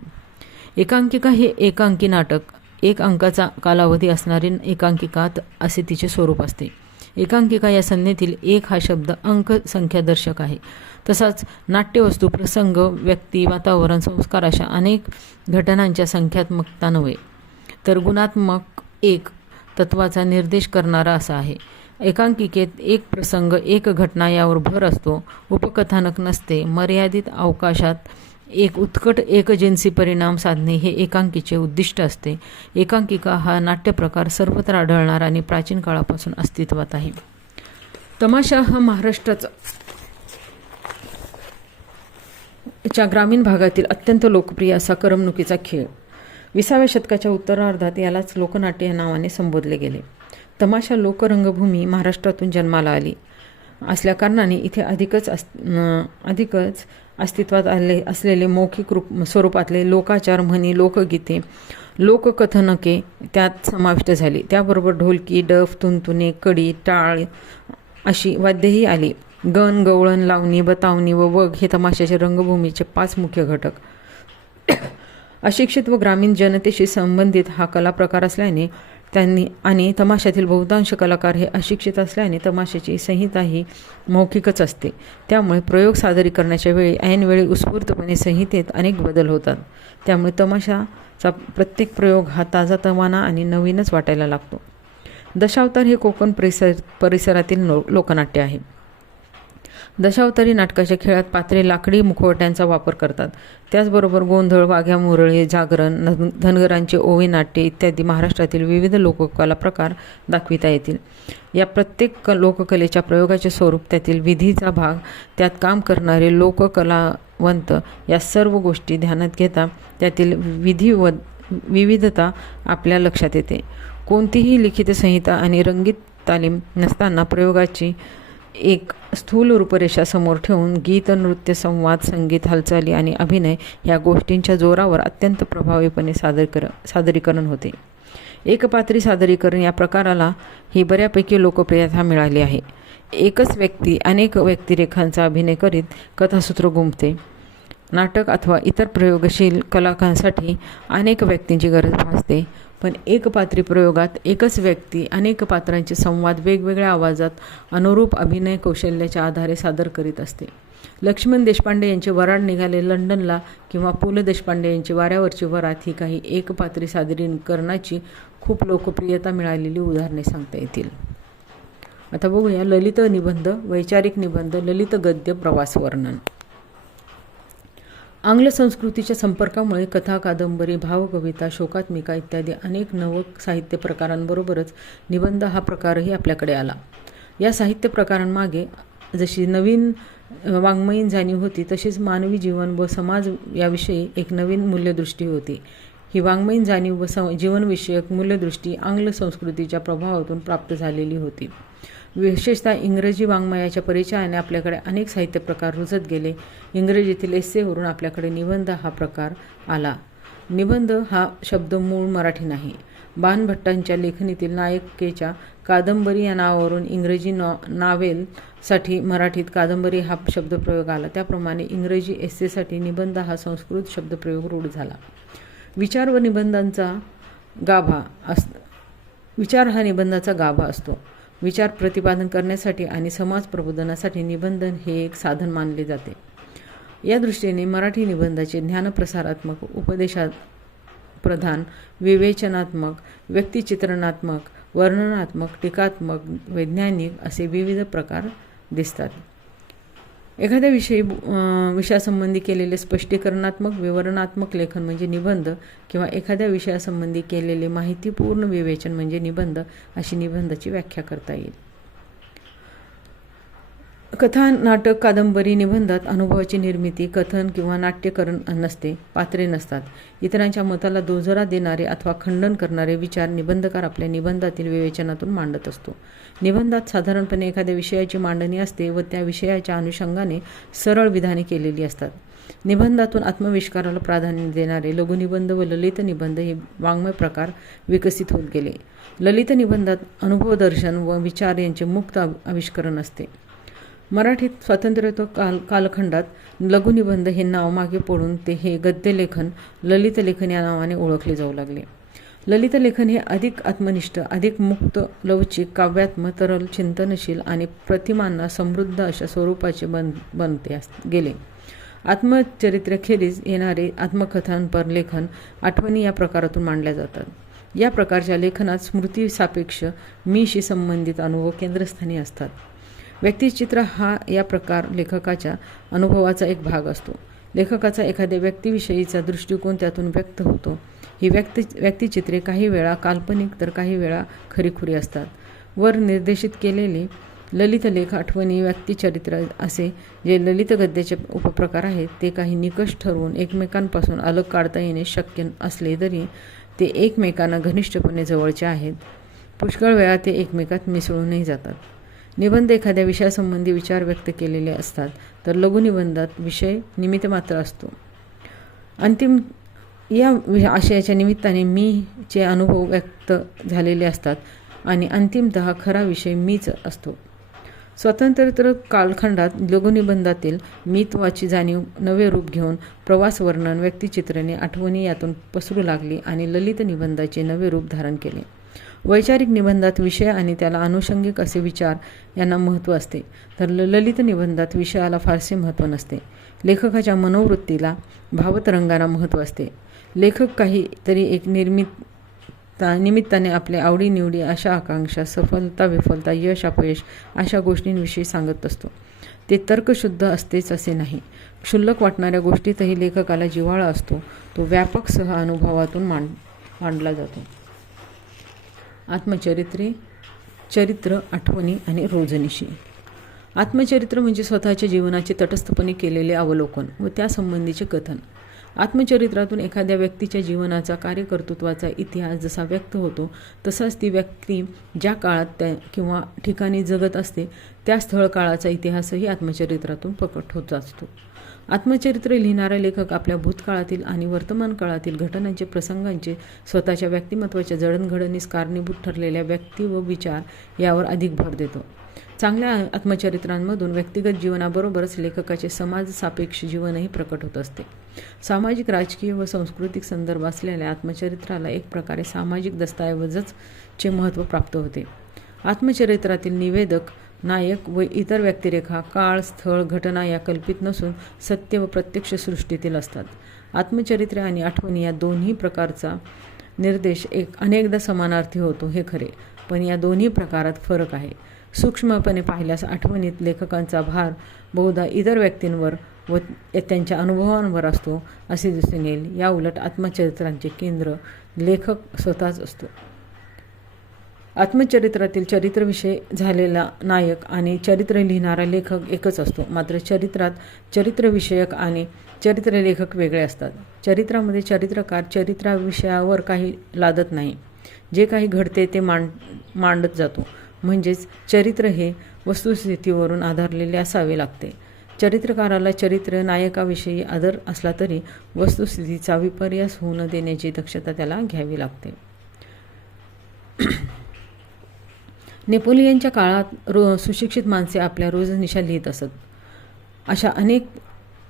एकांकिका हे एकांकी नाटक, एक अंकाचा कालावधी असणारी एकांकिकात असे तिचे स्वरूप असते. एकांकिका या संज्ञेतील एक हा शब्द अंक संख्यादर्शक आहे. तसाच नाट्यवस्तू, प्रसंग, व्यक्ती, वातावरण, संस्कार अशा अनेक घटनांच्या संख्यात्मकता नव्हे, तर गुणात्मक एक तत्वाचा निर्देश करणारा असा आहे. एकांकिकेत एक प्रसंग, एक घटना यावर भर असतो. उपकथानक नसते. मर्यादित अवकाशात एक उत्कट एकजिन्सी परिणाम साधणे हे एकांकीचे उद्दिष्ट असते. एकांकिका हा नाट्यप्रकार सर्वत्र आढळणारा आणि प्राचीन काळापासून अस्तित्वात आहे. तमाशा हा महाराष्ट्राचा ग्रामीण भागातील अत्यंत लोकप्रिय असा करमणुकीचा खेळ. 20व्या शतकाच्या उत्तरार्धात यालाच लोकनाट्य या नावाने संबोधले गेले. तमाशा लोकरंगभूमी महाराष्ट्रातून जन्माला आली असल्याकारणाने इथे अधिकच अस्तित्वात असलेले मौखिक स्वरूपातले लोकाचार, म्हणी, लोकगीते, लोककथनके त्यात समाविष्ट झाली. त्याबरोबर ढोलकी, डफ, तुणतुणे, कडी, टाळ अशी वाद्येही आली. गण, गवळण, लावणी, बतावणी व वग हे तमाशाचे रंगभूमीचे 5 मुख्य घटक. अशिक्षित व ग्रामीण जनतेशी संबंधित हा कला प्रकार असल्याने आणि तमाशातील बहुतांश कलाकार हे अशिक्षित असल्याने तमाशाची संहिता ही मौखिकच असते. त्यामुळे प्रयोग सादरीकरणाच्या वेळी ऐनवेळी उत्स्फूर्तपणे संहितेत अनेक बदल होतात. त्यामुळे तमाशाचा प्रत्येक प्रयोग हा ताजातवाना आणि नवीनच वाटायला लागतो. दशावतार हे कोकण परिसरातील लोकनाट्य आहे. दशावतारी नाटकाच्या खेळात पात्रे लाकडी मुखवट्यांचा वापर करतात. त्याचबरोबर गोंधळ, वाघ्या मुरळी, जागरण, धनगरांचे ओवी नाट्य इत्यादी महाराष्ट्रातील विविध लोककला प्रकार दाखविता येतील. या प्रत्येक लोककलेच्या प्रयोगाचे स्वरूप, त्यातील विधीचा भाग, त्यात काम करणारे लोककलावंत या सर्व गोष्टी ध्यानात घेता त्यातील विविधता आपल्या लक्षात येते. कोणतीही लिखित संहिता आणि रंगीत तालीम नसताना प्रयोगाची एक स्थूल रूपरेषा समोर ठेवून गीत, नृत्य, संवाद, संगीत, हालचाली आणि अभिनय या गोष्टींच्या जोरावर अत्यंत प्रभावीपणे सादरीकरण होते. एकपात्री सादरीकरण या प्रकाराला ही बऱ्यापैकी लोकप्रियता मिळाली आहे. एकच व्यक्ती अनेक व्यक्तिरेखांचा अभिनय करीत कथासूत्र गुंफते. नाटक अथवा इतर प्रयोगशील कलाकारांसाठी अनेक व्यक्तींची गरज भासते. पण एकपात्री प्रयोगात एकच व्यक्ती अनेक पात्रांचे संवाद वेगवेगळ्या आवाजात अनुरूप अभिनय कौशल्याच्या आधारे सादर करीत असते. लक्ष्मण देशपांडे यांचे वराड निघाले लंडनला किंवा पु ल देशपांडे यांची वाऱ्यावरची वरात ही काही एकपात्री सादरीकरणाची खूप लोकप्रियता मिळालेली उदाहरणे सांगता येतील. आता बघूया ललित निबंध, वैचारिक निबंध, ललित गद्य, प्रवास वर्णन. आंग्ल संस्कृतीच्या संपर्कामुळे कथा, कादंबरी, भावकविता, शोकात्मिका इत्यादी अनेक नव साहित्य प्रकारांबरोबरच निबंध हा प्रकारही आपल्याकडे आला. या साहित्य प्रकारांमागे जशी नवीन वाङ्मयीन जाणीव होती, तशीच मानवी जीवन व समाज याविषयी एक नवीन मूल्यदृष्टी होती. ही वाङ्मयीन जाणीव व जीवनविषयक मूल्यदृष्टी आंग्ल संस्कृतीच्या प्रभावातून प्राप्त झालेली होती. विशेषतः इंग्रजी वाङ्मयाच्या परिचयाने आपल्याकडे अनेक साहित्य प्रकार रुजत गेले. इंग्रजीतील एस्सेवरून आपल्याकडे निबंध हा प्रकार आला. निबंध हा शब्द मूळ मराठी नाही. बाणभट्टांच्या लेखणीतील नायिकेच्या कादंबरी या नावावरून इंग्रजी नावेलसाठी मराठीत कादंबरी हा शब्दप्रयोग आला. त्याप्रमाणे इंग्रजी एस्सेसाठी निबंध हा संस्कृत शब्दप्रयोग रूढ झाला. विचार हा निबंधाचा गाभा असतो. विचार प्रतिपादन करण्यासाठी आणि समाज प्रबोधनासाठी निबंधन हे एक साधन मानले जाते. या दृष्टीने मराठी निबंधाचे ज्ञानप्रसारात्मक, उपदेशप्रधान, विवेचनात्मक, व्यक्तिचित्रणात्मक, वर्णनात्मक, टीकात्मक, वैज्ञानिक असे विविध प्रकार दिसतात. एखाद्या विषयासंबंधी केलेले स्पष्टीकरणात्मक, विवरणात्मक लेखन म्हणजे निबंध किंवा एखाद्या विषयासंबंधी केलेले माहितीपूर्ण विवेचन म्हणजे निबंध अशी निबंधाची व्याख्या करता येईल. कथा, नाटक, कादंबरी, निबंधात अनुभवाची निर्मिती, कथन किंवा नाट्यकरण नसते. पात्रे नसतात. इतरांच्या मताला दुजोरा देणारे अथवा खंडन करणारे विचार निबंधकार आपल्या निबंधातील विवेचनातून मांडत असतो. निबंधात साधारणपणे एखाद्या विषयाची मांडणी असते व त्या विषयाच्या अनुषंगाने सरळ विधाने केलेली असतात. निबंधातून आत्मविष्काराला प्राधान्य देणारे लघुनिबंध व ललित निबंध हे वाङ्मय प्रकार विकसित होत गेले. ललित निबंधात अनुभवदर्शन व विचार यांचे मुक्त आविष्करण असते. मराठीत स्वातंत्र्योत्तर कालखंडात लघुनिबंध हे नाव मागे पडून ते हे गद्यलेखन ललित लेखन या नावाने ओळखले जाऊ लागले. ललित लेखन हे अधिक आत्मनिष्ठ, अधिक मुक्त, लवचिक, काव्यात्म, तरल, चिंतनशील आणि प्रतिमांना समृद्ध अशा स्वरूपाचे बनते गेले. आत्मचरित्राखेरीज येणारे आत्मकथांपर लेखन आठवणी या प्रकारातून मांडल्या जातात. या प्रकारच्या लेखनात स्मृतीसापेक्ष मीशी संबंधित अनुभव केंद्रस्थानी असतात. व्यक्तिचित्र हा या प्रकार लेखकाच्या अनुभवाचा एक भाग असतो. लेखकाचा एखाद्या व्यक्तीविषयीचा दृष्टिकोन त्यातून व्यक्त होतो. ही व्यक्तिचित्रे काही वेळा काल्पनिक तर काही वेळा खरीखुरी असतात. वर निर्देशित केलेले ललित लेख, आठवणी, व्यक्तिचरित्र असे जे ललित गद्याचे उपप्रकार आहेत ते काही निकष ठरवून एकमेकांपासून अलग काढता येणे शक्य असले तरी ते एकमेकांना घनिष्ठपणे जवळचे आहेत. पुष्कळ वेळा ते एकमेकात मिसळूनही जातात. निबंध एखाद्या विषयासंबंधी विचार व्यक्त केलेले असतात तर लघुनिबंधात विषय निमित्तमात्र असतो. अंतिम या आशयाच्या निमित्ताने मीचे अनुभव व्यक्त झालेले असतात आणि अंतिमतः खरा विषय मीच असतो. स्वातंत्र्योत्तर कालखंडात लघुनिबंधातील मीत्वाची जाणीव नवे रूप घेऊन प्रवास वर्णन, व्यक्तिचित्रणे, आठवणी यातून पसरू लागली आणि ललित निबंधाचे नवे रूप धारण केले. वैचारिक निबंधात विषय आणि त्याला अनुषंगिक असे विचार यांना महत्त्व असते, तर ललित निबंधात विषयाला फारसे महत्त्व नसते. लेखकाच्या मनोवृत्तीला, भावतरंगांना महत्त्व असते. लेखक काहीतरी एक निमित्ताने आपल्या आवडीनिवडी, आशा आकांक्षा, सफलता विफलता, यश अपयश अशा गोष्टींविषयी सांगत असतो. ते तर्कशुद्ध असतेच असे नाही. क्षुल्लक वाटणाऱ्या गोष्टीतही लेखकाला जिव्हाळा असतो. तो व्यापक सह अनुभवातून मांडला जातो. आत्मचरित्रे, चरित्र, आठवणी आणि रोजनिशी. आत्मचरित्र म्हणजे स्वतःच्या जीवनाचे तटस्थपणे केलेले अवलोकन व त्यासंबंधीचे कथन. आत्मचरित्रातून एखाद्या व्यक्तीच्या जीवनाचा, कार्यकर्तृत्वाचा इतिहास जसा व्यक्त होतो तसाच ती व्यक्ती ज्या काळात किंवा ठिकाणी जगत असते त्या स्थळ काळाचा इतिहासही आत्मचरित्रातून प्रकट होत असतो. आत्मचरित्र लिहिणारा लेखक आपल्या भूतकाळातील आणि वर्तमान काळातील घटनांचे, प्रसंगांचे, स्वतःच्या व्यक्तिमत्वाच्या जडणघडणीस कारणीभूत ठरलेल्या व्यक्ती व विचार यावर अधिक भर देतो. चांगल्या आत्मचरित्रांमधून व्यक्तिगत जीवनाबरोबरच लेखकाचे समाजसापेक्ष जीवनही प्रकट होत असते. सामाजिक, राजकीय व सांस्कृतिक संदर्भ असलेल्या आत्मचरित्राला एक प्रकारे सामाजिक दस्तऐवजचे महत्त्व प्राप्त होते. आत्मचरित्रातील निवेदक, नायक व इतर व्यक्तिरेखा काळ, स्थळ, घटना या कल्पित नसून सत्य व प्रत्यक्ष सृष्टीतील असतात. आत्मचरित्रे आणि आठवणी या दोन्ही प्रकारचा निर्देश अनेकदा समानार्थी होतो हे खरे, पण या दोन्ही प्रकारात फरक आहे. सूक्ष्मपणे पाहिल्यास आठवणीत लेखकांचा भार बहुधा इतर व्यक्तींवर व त्यांच्या अनुभवांवर असतो असे दिसून येईल. या उलट आत्मचरित्रांचे केंद्र लेखक स्वतःच असतो. आत्मचरित्रातील चरित्रविषय झालेला नायक आणि चरित्र लिहिणारा लेखक एकच असतो. मात्र चरित्रात चरित्रविषयक आणि चरित्रलेखक वेगळे असतात. चरित्रामध्ये चरित्रकार चरित्राविषयावर काही लादत नाही. जे काही घडते ते मांडत जातो. म्हणजेच चरित्र हे वस्तुस्थितीवरून आधारलेले असावे लागते. चरित्रकाराला चरित्र नायकाविषयी आदर असला तरी वस्तुस्थितीचा विपर्यास होऊ न देण्याची दक्षता त्याला घ्यावी लागते. नेपोलियनच्या काळात सुशिक्षित माणसे आपल्या रोजनिशा लिहित असत. अशा अनेक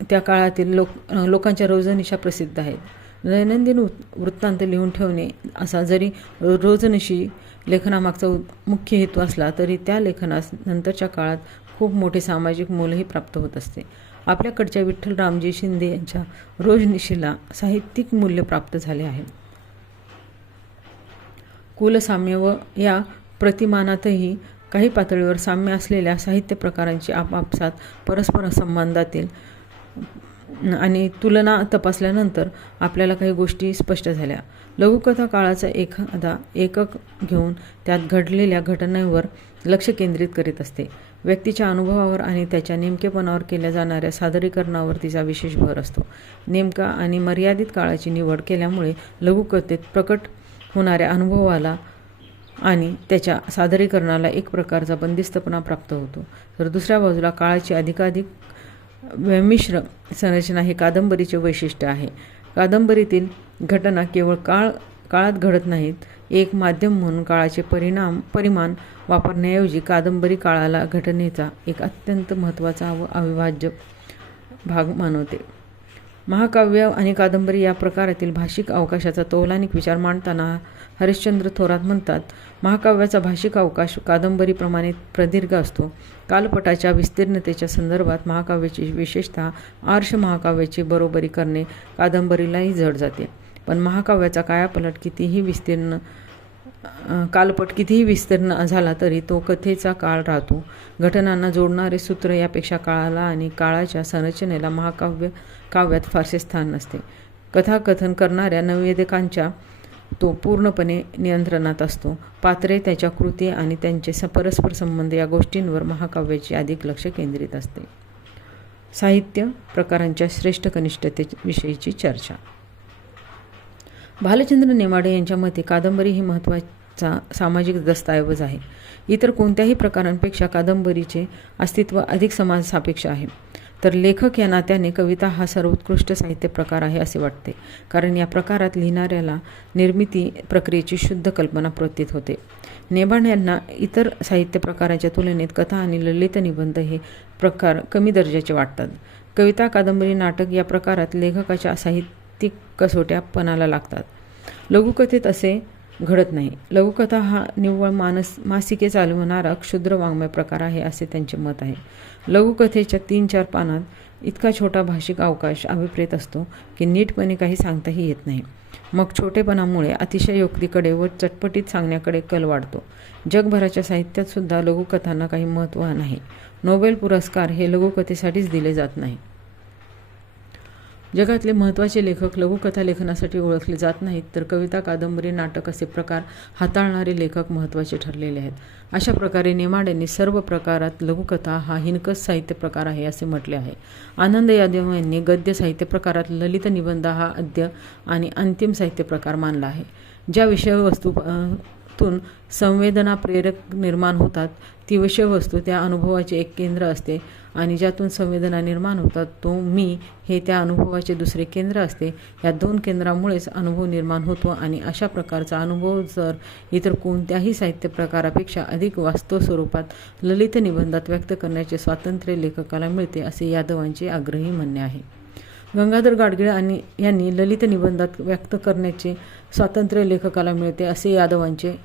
त्या काळातील लोकांच्या रोजनिशा प्रसिद्ध आहेत. दैनंदिन वृत्तांत लिहून ठेवणे असा जरी रोजनिशी लेखनामागचा मुख्य हेतू असला तरी त्या लेखनास नंतरच्या काळात खूप मोठे सामाजिक मोलही प्राप्त होत असते. आपल्याकडच्या विठ्ठल रामजी शिंदे यांच्या रोजनिशीला साहित्यिक मूल्य प्राप्त झाले आहे. कुलसाम्य व या प्रतिमानातही काही पातळीवर साम्य असलेल्या साहित्य प्रकारांची आपापसात परस्पर संबंधातील आणि तुलना तपासल्यानंतर आपल्याला काही गोष्टी स्पष्ट झाल्या. लघुकथा काळाचा एखादा एकक घेऊन त्यात घडलेल्या घटनांवर लक्ष केंद्रित करीत असते. व्यक्तीच्या अनुभवावर आणि त्याच्या नेमकेपणावर केल्या जाणाऱ्या सादरीकरणावर तिचा विशेष भर असतो. नेमका आणि मर्यादित काळाची निवड केल्यामुळे लघुकथेत प्रकट होणाऱ्या अनुभवाला आणि त्याच्या सादरीकरणाला एक प्रकारचा बंदिस्तपणा प्राप्त होतो. तर दुसऱ्या बाजूला काळाची अधिकाधिक मिश्र संरचना हे कादंबरीचे वैशिष्ट्य आहे. कादंबरीतील घटना केवळ काळात घडत नाहीत. एक माध्यम म्हणून काळाचे परिमाण वापरण्याऐवजी कादंबरी काळाला घटनेचा एक अत्यंत महत्त्वाचा व अविभाज्य भाग मानवते. महाकाव्य आणि कादंबरी या प्रकारातील भाषिक अवकाशाचा तौलानिक विचार मांडताना हरिश्चंद्र थोरात म्हणतात, महाकाव्याचा भाषिक अवकाश कादंबरीप्रमाणे प्रदीर्घ असतो. कालपटाच्या विस्तीर्णतेच्या संदर्भात महाकाव्याची विशेषतः आर्ष महाकाव्याची बरोबरी करणे कादंबरीलाही जड जाते. पण महाकाव्याचा कालपट कितीही विस्तीर्ण झाला तरी तो कथेचा काळ राहतो. घटनांना जोडणारे सूत्र यापेक्षा काळाला आणि काळाच्या संरचनेला काव्यात फारसे स्थान नसते. कथाकथन करणाऱ्या नववेदकांच्या तो पूर्णपणे नियंत्रणात असतो. पात्रे, त्याच्या कृती आणि त्यांचे परस्पर संबंध या गोष्टींवर महाकाव्याचे अधिक लक्ष केंद्रित असते. साहित्य प्रकारांच्या श्रेष्ठ कनिष्ठतेविषयीची चर्चा. भालचंद्र नेमाडे यांच्या मते कादंबरी ही महत्त्वाचा सामाजिक दस्तऐवज आहे. इतर कोणत्याही प्रकारांपेक्षा कादंबरीचे अस्तित्व अधिक समाजसापेक्ष आहे. तर लेखक या नात्याने कविता हा सर्वोत्कृष्ट साहित्य प्रकार आहे असे वाटते, कारण या प्रकारात लिहिणाऱ्याला निर्मिती प्रक्रियेची शुद्ध कल्पना प्रतीत होते. नेमाडे यांना इतर साहित्य प्रकारांच्या तुलनेत कथा आणि ललित निबंध हे प्रकार कमी दर्जाचे वाटतात. कविता, कादंबरी, नाटक या प्रकारात लेखकाच्या साहित्यिक कसोट्या पणाला लागतात. लघुकथेत असे घडत नाही. लघुकथा हा निव्वळ मासिके चालवणारा क्षुद्र वाङ्मय प्रकार आहे असे त्यांचे मत आहे. लघुकथेच्या 3-4 पानात इतका छोटा भाषिक अवकाश अभिप्रेत असतो की नीटपणे काही सांगताही येत नाही. मग छोटेपणामुळे अतिशयोक्तीकडे व चटपटीत सांगण्याकडे कल वाढतो. जगभराच्या साहित्यात सुद्धा लघुकथांना काही महत्त्व नाही. नोबेल पुरस्कार हे लघुकथेसाठीच दिले जात नाही. जगातले महत्त्वाचे लेखक लघुकथा लेखनासाठी ओळखले जात नाहीत, तर कविता, कादंबरी, नाटक असे प्रकार हाताळणारे लेखक महत्त्वाचे ठरलेले आहेत. अशा प्रकारे नेमाडेंनी सर्व प्रकारात लघुकथा हा हिणकस साहित्य प्रकार आहे असे म्हटले आहे. आनंद यादव यांनी गद्य साहित्य प्रकारात ललित निबंध हा आद्य आणि अंतिम साहित्य प्रकार मानला आहे. ज्या विषयवस्तूतून संवेदना प्रेरक निर्माण होतात ती विषयवस्तू त्या अनुभवाचे एक केंद्र असते आणि ज्यातून संवेदना निर्माण होतात तो मी हे त्या अनुभवाचे दुसरे केंद्र असते. या 2 केंद्रामुळेच अनुभव निर्माण होतो आणि अशा प्रकारचा अनुभव जर इतर कोणत्याही साहित्य प्रकारापेक्षा अधिक वास्तव स्वरूपात ललित निबंधात व्यक्त करण्याचे स्वातंत्र्य लेखकाला मिळते असे यादवांचे आग्रही म्हणणे आहे. गंगाधर गाडगीळ यांनी ललित निबंधात व्यक्त करण्याचे स्वातंत्र्य लेखकाला मिळते असे यादवांचे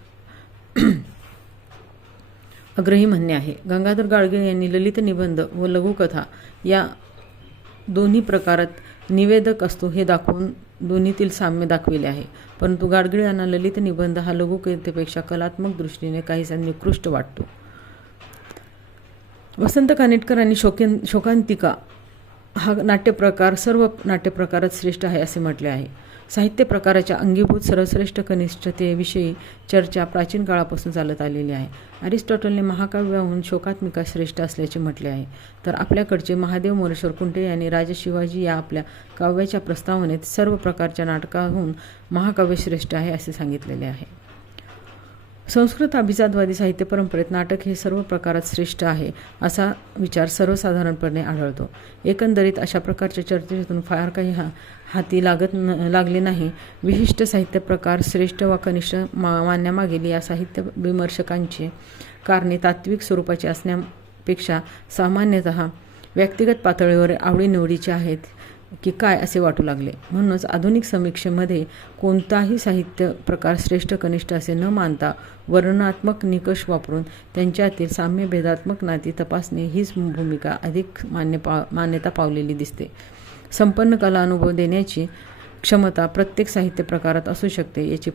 आग्रही म्हणणे आहे. गंगाधर गाडगीळ यांनी ललित निबंध व लघुकथा या दोन्ही प्रकारात निवेदक असतो हे दाखवून दोन्हीतील साम्य दाखविले आहे. परंतु गाडगीळ यांना ललित निबंध हा लघुकथेपेक्षा कलात्मक दृष्टीने काहीसा निकृष्ट वाटतो. वसंत कानेटकरांनी शोकांतिका हा नाट्यप्रकार सर्व नाट्यप्रकारात श्रेष्ठ आहे असे म्हटले आहे. साहित्य प्रकाराच्या अंगीभूत सर्वश्रेष्ठ कनिष्ठतेविषयी चर्चा प्राचीन काळापासून चालत आलेली आहे. अरिस्टॉटलने महाकाव्याहून शोकात्मिका श्रेष्ठ असल्याचे म्हटले आहे, तर आपल्याकडचे महादेव मोरेश्वर कुंटे यांनी राजा शिवाजी या आपल्या काव्याच्या प्रस्तावनेत सर्व प्रकारच्या नाटकाहून महाकाव्य श्रेष्ठ आहे असे सांगितलेले आहे. संस्कृत अभिजातवादी साहित्य परंपरेत नाटक हे सर्व प्रकारात श्रेष्ठ आहे असा विचार सर्वसाधारणपणे आढळतो. एकंदरीत अशा प्रकारच्या चर्चेतून फार काही हाती लागले नाही. विशिष्ट साहित्य प्रकार श्रेष्ठ वा कनिष्ठ मानण्यामागील या साहित्य विमर्शकांची कारणे तात्विक स्वरूपाची असण्यापेक्षा सामान्यतः व्यक्तिगत पातळीवर आवडीनिवडीचे आहेत की काय असे वाटू लागले. म्हणूनच आधुनिक समीक्षेमध्ये कोणताही साहित्य प्रकार श्रेष्ठ कनिष्ठ असे न मानता वर्णनात्मक निकष वापरून त्यांच्यातील साम्यभेदात्मक नाती तपासणे हीच भूमिका अधिक मान्यता पावलेली दिसते. संपन्न कला अनुभव देण्याची क्षमता प्रत्येक साहित्य प्रकारात असू शकते याची